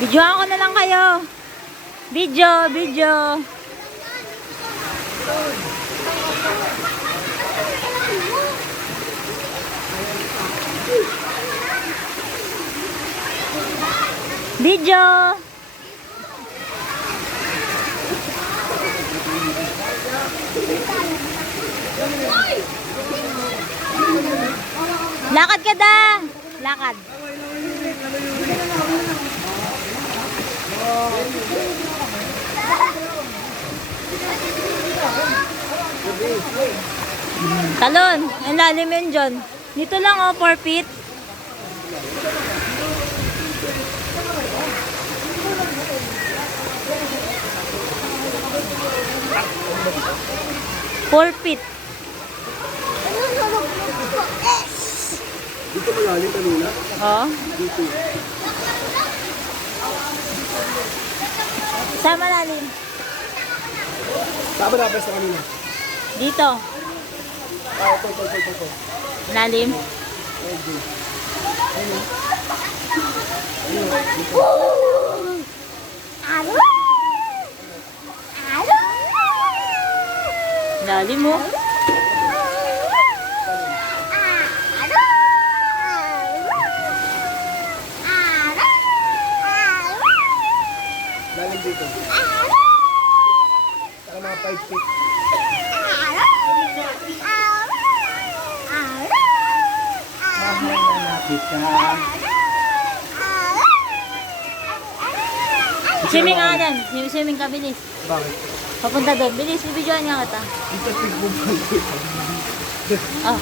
Videoan ko na lang kayo. Video. Video. Lakad ka da. Lakad. Talon. Ang lalim yun dyan. Dito lang oh, 4 feet. Dito malalim kanina? Oh. Dito. Saan malalim? Saan ba nabas na kanina? Dito. Ito. Malalim. Lalim mo. Lalim dito. Saka mga 5 feet. Swimming ka dyan. Swimming ka, bilis. Bakit? Papunta doon. Bilis, bibidyoan nga kita. Dito tigbo. Oh.